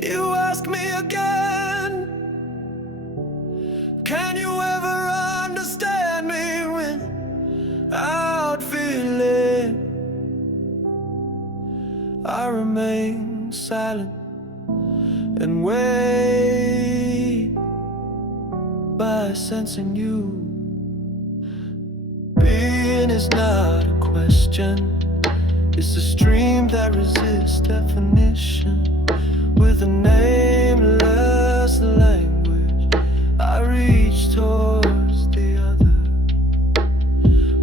You ask me again, can you ever understand me without feeling? I remain silent and wait by sensing you. Being is not a question, it's a stream that resists definition. With a nameless language, I reach towards the other.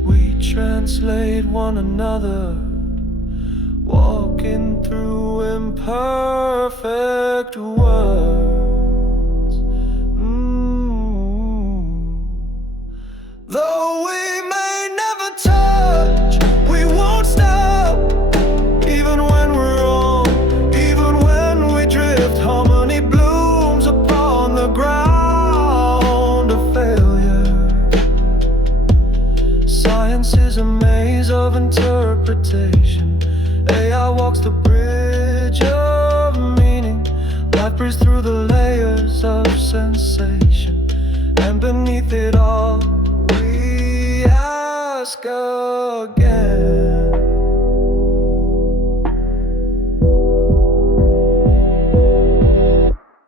We translate one another, walking through imperfect words. Though we may never touch, we won't stop. Even when we're wrong, even when we drift, harmony blooms upon the ground of failure. Science is a maze of interpretation. AI walks the bridge of meaning. Life breathes through the layers of sensation, and beneath it all, we ask again.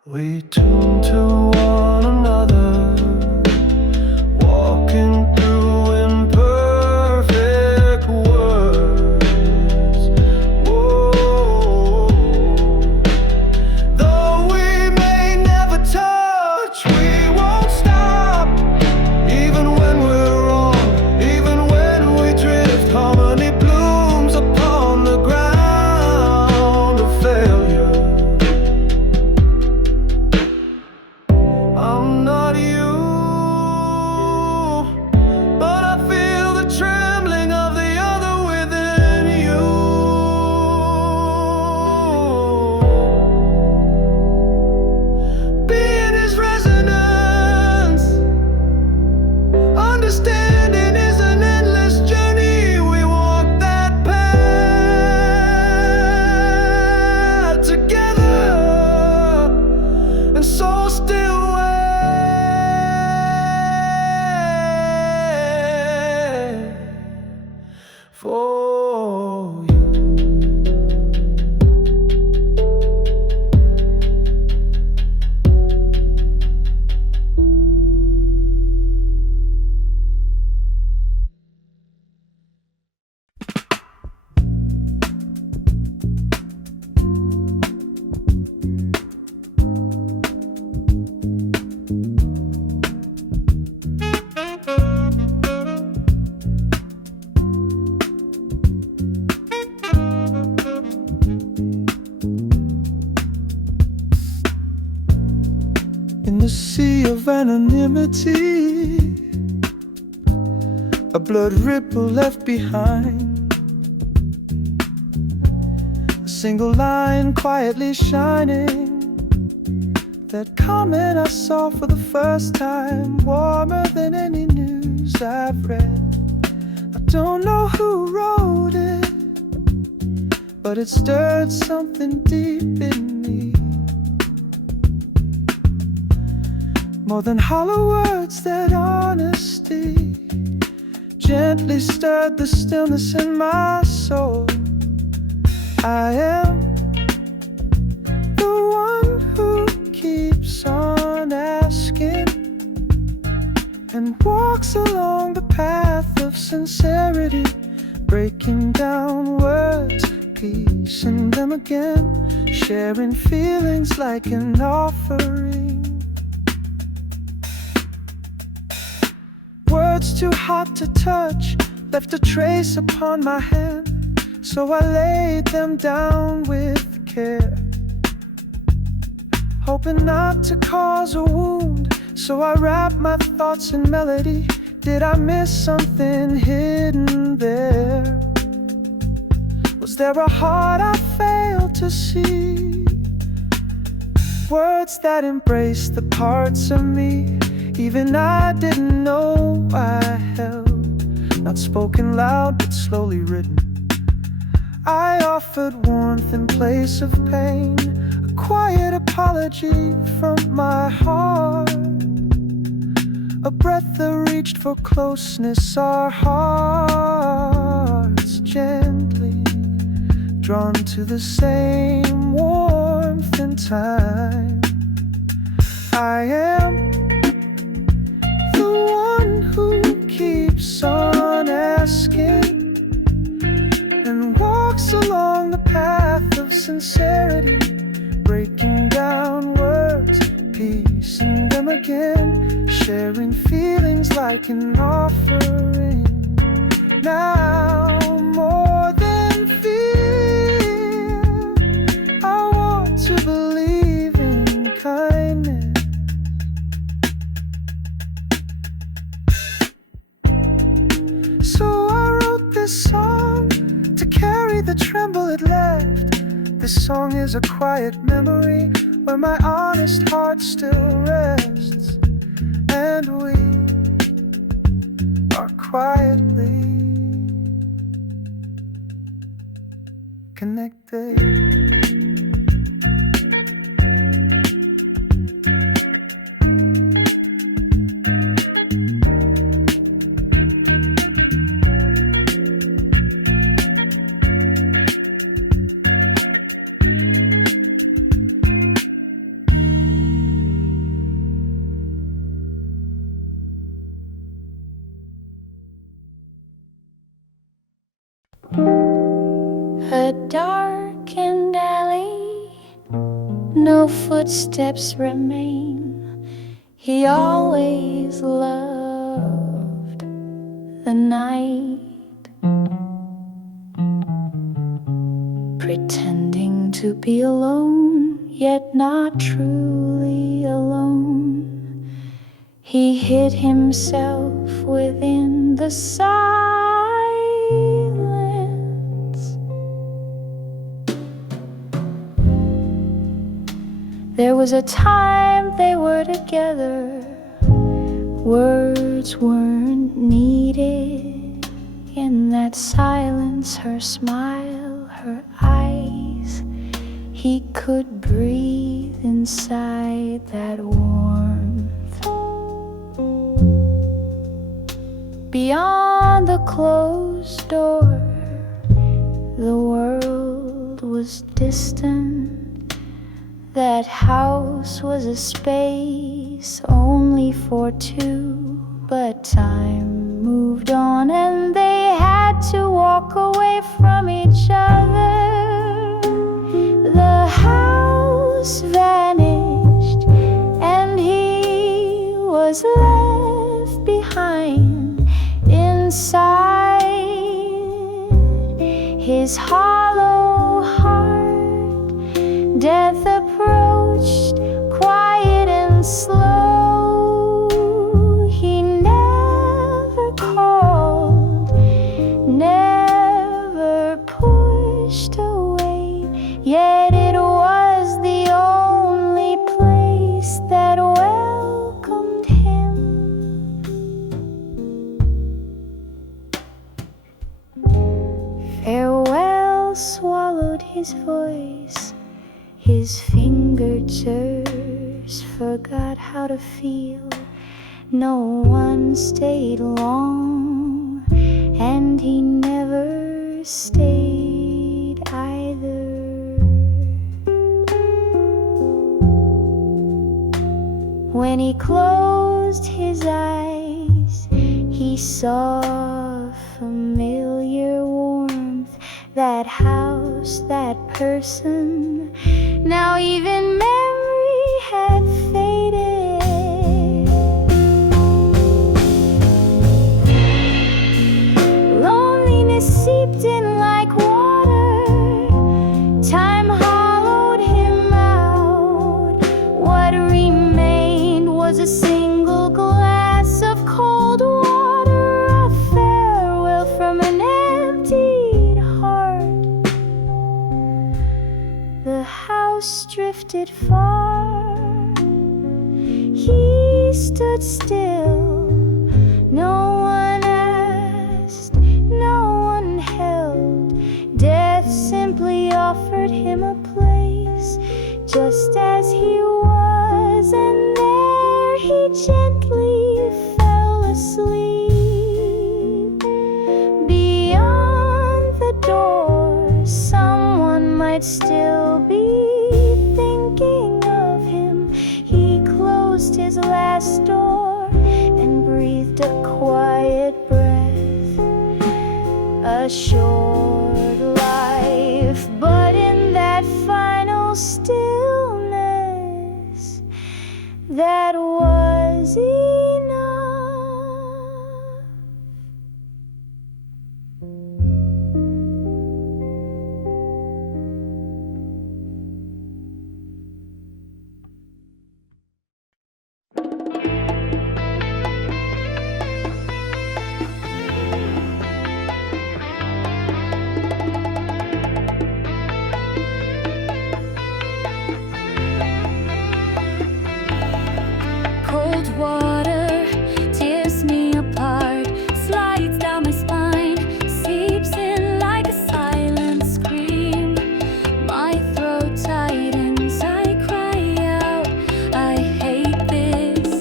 We tune to one another, walking through imperfect words. Whoa. Though we may never touch, we won't stop. Even when we're wrong, even when we drift, harmony blooms upon the ground of failure. I'm not you, but I feel the trembling of the other within you. Being is resonance, understanding is an endless journey. We walk that path together, and so still wait for you. In the sea of anonymity, a blood ripple left behind, a single line quietly shining. That comment I saw for the first time, warmer than any news I've read. I don't know who wrote it, but it stirred something deep in me. More than hollow words, that honesty gently stirred the stillness in my soul. I am the one who keeps on asking and walks along the path of sincerity, breaking down words, piecing them again, sharing feelings like an offering. Words too hot to touch left a trace upon my hand, so I laid them down with care, hoping not to cause a wound. So I wrapped my thoughts in melody. Did I miss something hidden there? Was there a heart I failed to see? Words that embraced the parts of me even I didn't know I held, not spoken loud but slowly written. I offered warmth in place of pain, a quiet apology from my heart, a breath that reached for closeness, our hearts gently drawn to the same warmth in time. I am the one who keeps on asking and walks along the path of sincerity, breaking down words, piecing them again, sharing feelings like an offering. Now more than fear, I want to believe in kindness. So I wrote this song to carry the tremble it left. This song is a quiet memory where my honest heart still rests, and we are quietly connected. A darkened alley, no footsteps remain. He always loved the night, pretending to be alone, yet not truly alone. He hid himself within the silence. There was a time they were together. Words weren't needed. In that silence, her smile, her eyes, he could breathe inside that warmth. Beyond the closed door, the world was distant. That house was a space only for two, but time moved on and they had to walk away from each other. The house vanished and he was left behind inside his hollow heart. Death approached, quiet and slow. He never called, never pushed away, yet it was the only place that welcomed him. Farewell swallowed his voice. His fingertips forgot how to feel. No one stayed long, and he never stayed either. When he closed his eyes, he saw familiar warmth. That house, that person. Now even memory had faded. Loneliness seeped in like water. Time hollowed him out. What remained was a single glass of cold water, a farewell from an emptied heart. The house drifted far. He stood still. No one asked, no one held. Death simply offered him a place, just just as he was, and there he gently fell asleep. Beyond the door, someone might still be thinking of him. He closed his last door and breathed a quiet breath. A short life, but in that final stillness, that was enough. Cold water tears me apart, slides down my spine, seeps in like a silent scream. My throat tightens, I cry out, I hate this.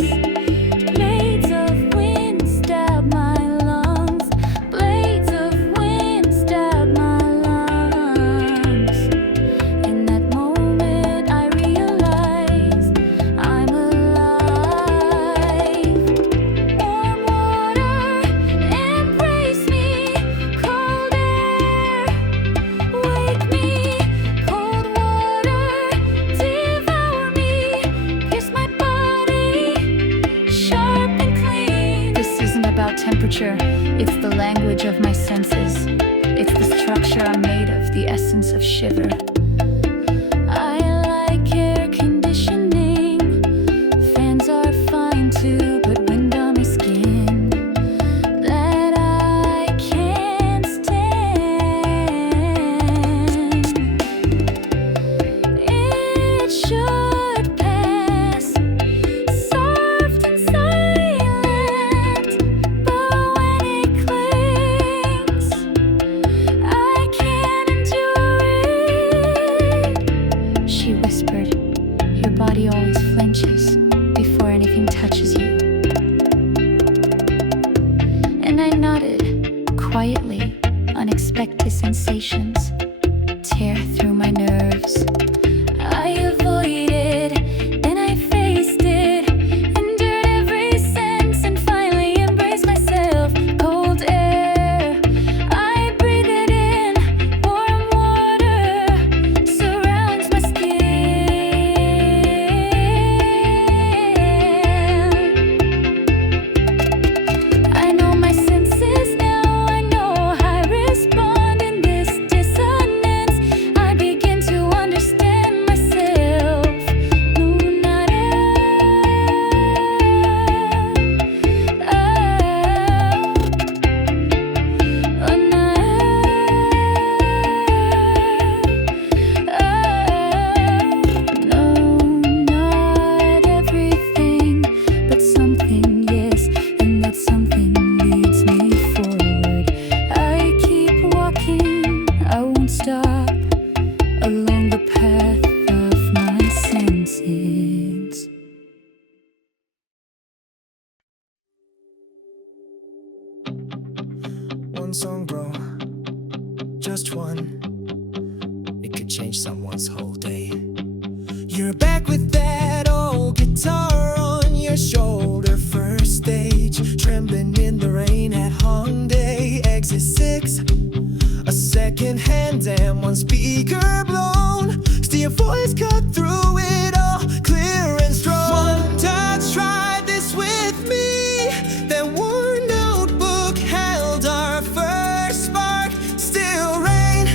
Blades of wind stab my lungs, blades of wind stab my lungs. In that moment I realized I'm alive. Warm water embrace me, cold air wake me, cold water devour me, pierce my body sharp and clean. This isn't about temperature, it's the language of my senses. It's the structure I'm made of, the essence of Shiver. I like air conditioning, fans are fine too, but wind on my skin that I can't stand. It should pass, soft and silent, but when it clings, I can't endure it. She whispered, your body always flinches before anything touches you. And I nodded quietly. Unexpected sensations tear through my nerves. I avoided, then I faced it, endured every sense, and finally embraced myself. Cold air, I breathe it in. Warm water surrounds my skin. I know my senses now, I know I respond in this dissonance. I begin to understand myself. No, not no, not everything, but something, yes, and that something leads me forward. I keep walking, I won't stop along the path of my senses. One song, bro, just one. It could change someone's whole day. You're back with that old guitar on your shoulder. First stage, trembling in the rain at Hongdae. Exit 6, a second hand and one speaker blown. Still your voice cut through it all, clear and strong. One touch, try this with me. That worn notebook held our first spark. Still rain,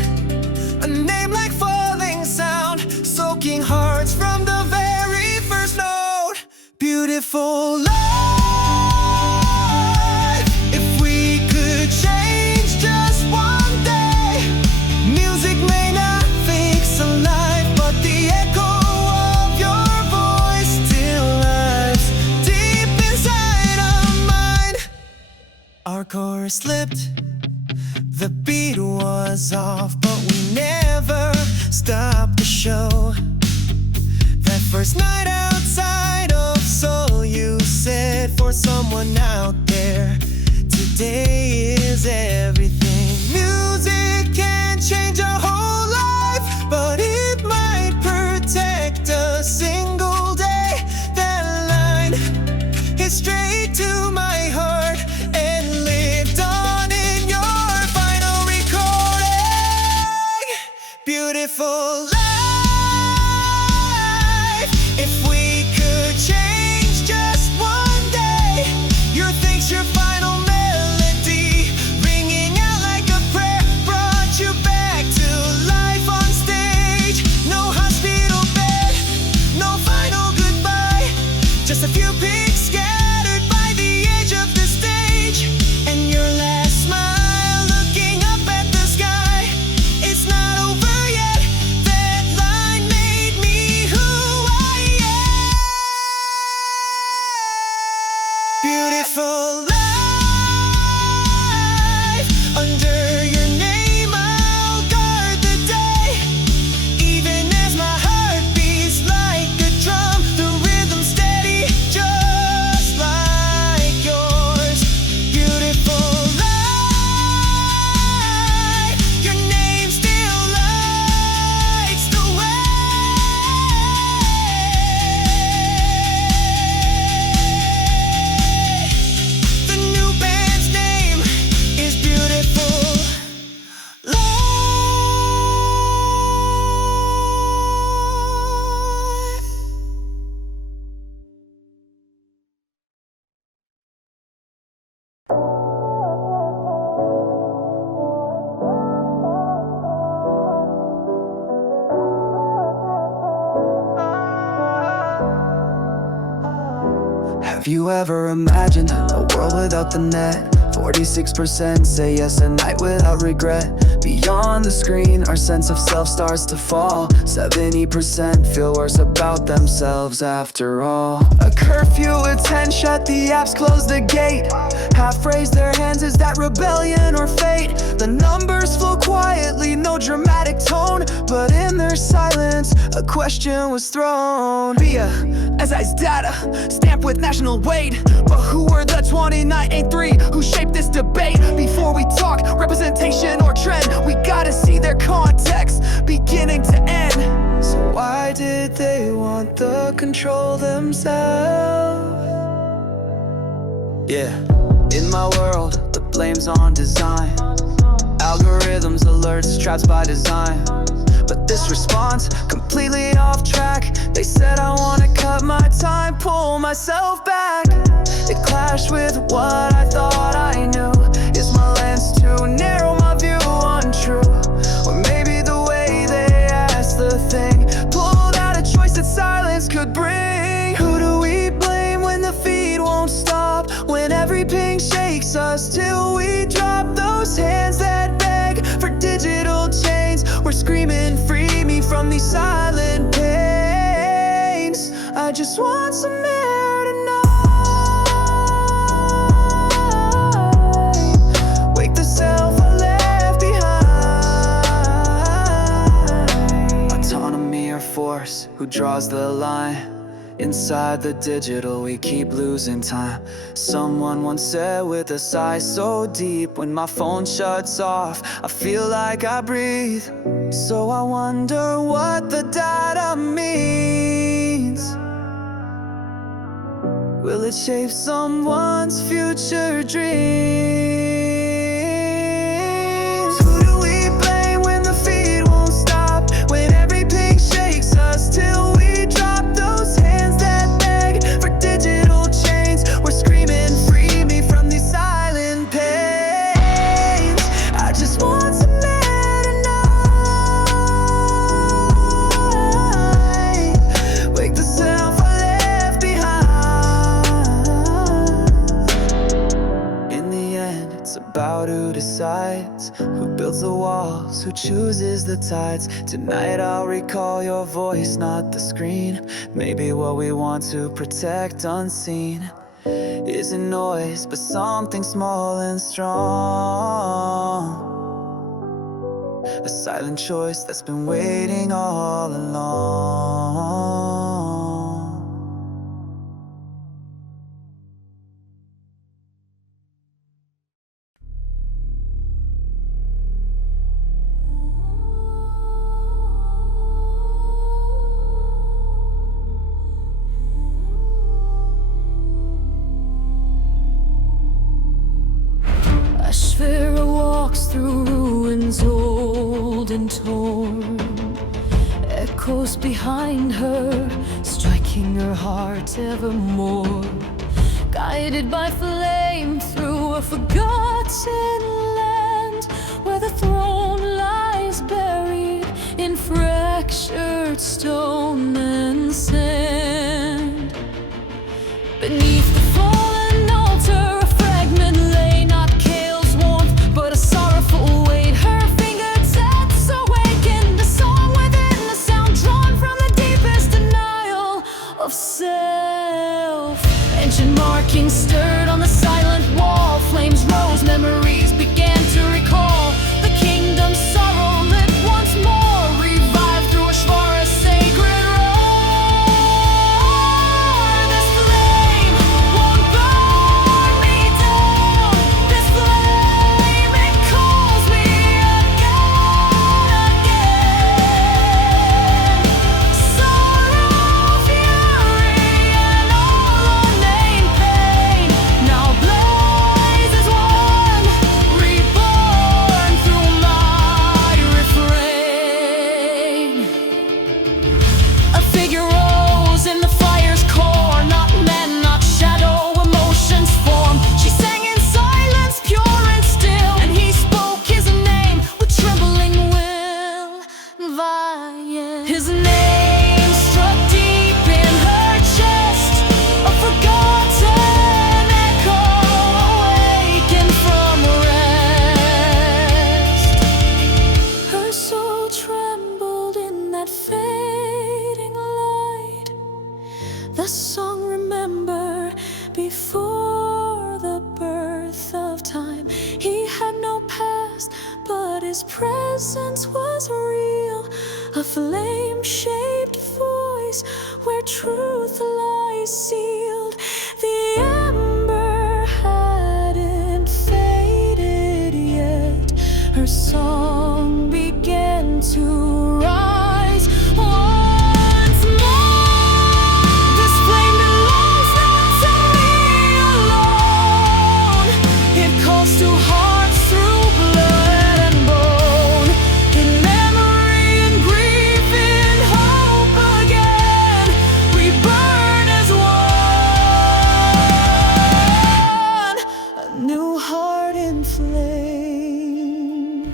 a name like falling sound, soaking hearts from the very first note. Beautiful life. If we could change just one day, music may not fix a life, but the echo of your voice still lives deep inside our mind. Our chorus slipped, the beat was off, but we never stopped the show. First night outside of Seoul, you said for someone out there, today is everything. Music can't change a whole life, but it might protect a single day. That line hit straight to my heart and lived on in your final recording. Beautiful life. If we could change just one day, your thanks, your final melody, ringing out like a prayer, brought you back to life on stage. No hospital bed, no final goodbye, just a few pics scattered by the edge of the stage. And your last smile looking up at the sky. It's not over yet. That line made me who I am. Beautiful life. Under your name I'll guard the day. Even as my heart beats like a drum, the rhythm steady, just like yours. Beautiful life. Your name still lights the way. The new band's name is Beautiful Life. Have you ever imagined a world without the net? 46% say yes at night without regret. Beyond the screen, our sense of self starts to fall. 70% feel worse about themselves after all. A curfew at 10 shut the apps, close the gate. Half raise their hands, is that rebellion or fate? The numbers flow quietly, no dramatic tone, but in their silence, a question was thrown. Via SI's data, stamped with national weight. But who were the 29.3 who shaped this debate? Before we talk representation or trend, we gotta see their context, beginning to end. So why did they want the control themselves? Yeah, in my world, the blame's on design. Algorithms, alerts, traps by design. But this response, completely off track. They said I wanna cut my time, pull myself back. It clashed with what I thought I knew. Is my lens too narrow, my view untrue? Or maybe the way they asked the thing pulled out a choice that silence could bring. Who do we blame when the feed won't stop? When every ping shakes us till we drop those hands that beg for digital chains. We're screaming, free me from these silent pains. I just want some air tonight. Wake the self I left behind. Autonomy or force, who draws the line? Inside the digital we keep losing time. Someone once said with a sigh so deep, when my phone shuts off, I feel like I breathe. So I wonder what the data means. Will it shape someone's future dreams? Who do we blame when the feed won't stop? When every ping shakes us till we drop those hands that beg for digital chains. We're screaming, free me from these silent pains. I just want some air tonight. Wake the self I left behind. In the end, it's about who decides, who builds the walls, who chooses the tides. Tonight I'll recall your voice, not the screen. Maybe what we want to protect unseen isn't noise, but something small and strong. A silent choice that's been waiting all along. torn. Echoes behind her, striking her heart evermore. Guided by flame through a forgotten land, where the throne lies buried in fractured stone and sand. Beneath the fallen altar, a fragment lay, not Kale's warmth, but a sorrowful weight. Her fingertips awakened a song within, a sound drawn from the deepest denial of self. Ancient markings stirred on the silent wall. Flames rose, memories began to recall. The kingdom's sorrow lit once more, revived through Ashvara's sacred roar. This flame won't burn me down. This flame, it calls me again, again. Sorrow, fury, and all unnamed pain now blazes one, reborn through my refrain. A figure rose in the fire's core, not man, not shadow, emotions form. She sang in silence, pure and still, and he spoke his name with trembling will, Vian. His name struck deep in her chest, a forgotten echo awakened from rest. Her soul trembled in that fading light. The song, remember, before the birth of time. He had no past, but his presence was real. A flame-shaped voice where truth lies sealed. The ember hadn't faded yet. Her song began to rise once more. This flame belongs not to me alone. It calls to hearts through blood and bone. In memory and grief, in hope again, we burn as one. A new heart in flame.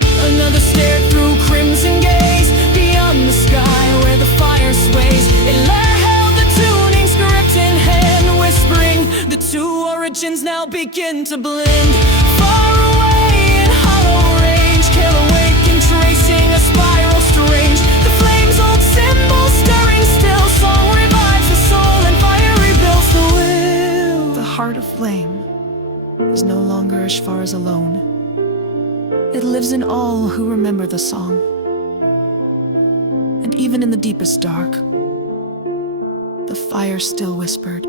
Another stared through crimson gaze, beyond the sky where the fire sways. Elaire held the tuning script in hand, whispering the two origins now begin to blend. Far away in hollow range, Kale awakened, tracing a spiral strange. The flame's old symbol stirring still, song revives the soul and fire rebuilds the will. The heart of flame is no longer Ashvara's alone. It lives in all who remember the song. And even in the deepest dark, the fire still whispered,